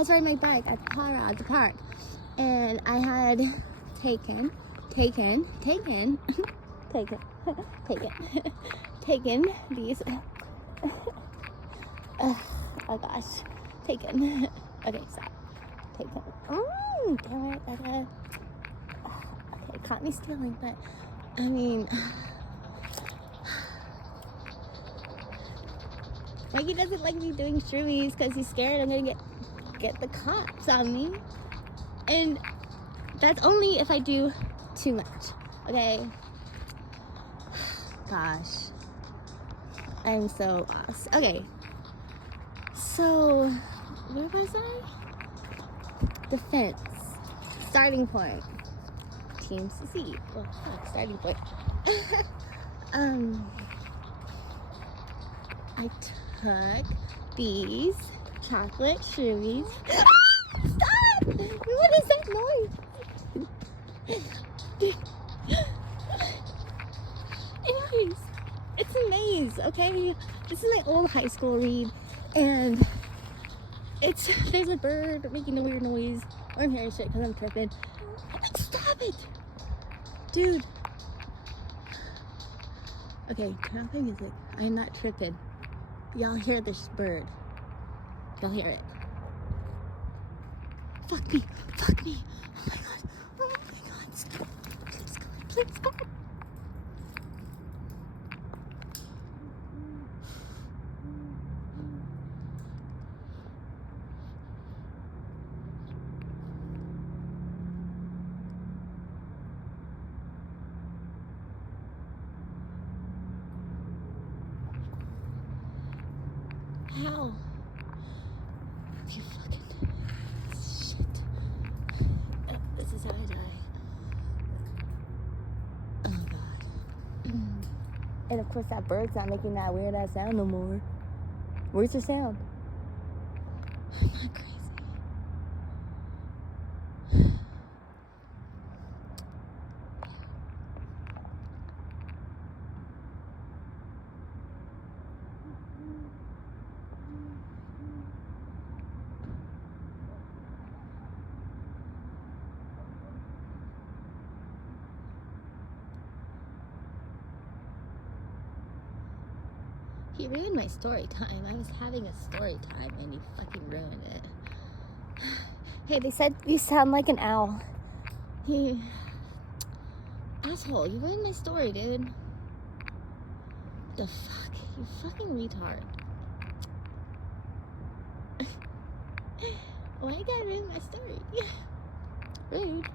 was riding my bike at the park, and I had taken these. Oh gosh, taken. Okay, stop. Taken. Oh, damn it! Okay, it caught me stealing, but I mean, Mikey doesn't like me doing shroomies because he's scared I'm gonna get the cops on me, and that's only if I do too much. Okay. Gosh, I'm so lost. Okay, so where was I? The fence. Starting point. Team C. Well, starting point. I took these chocolate shroomies. Stop! What is that noise? Anyways, it's a maze, okay? This is my old high school read, and there's a bird making a weird noise. Or I'm hearing shit because I'm tripping. Stop it! Dude. Okay, turn off the music. I'm not tripping. Y'all hear this bird. Y'all hear it. Fuck me. Fuck me. Oh my god. Oh my god. Stop. Please go. Please go. How? You fucking shit. This is how I die. Oh god. And of course that bird's not making that weird ass sound no more. Where's the sound? I'm not crazy. He ruined my story time. I was having a story time and he fucking ruined it. Hey, they said you sound like an owl. You asshole, you ruined my story, dude. What the fuck? You fucking retard. Why you gotta ruin my story? Rude.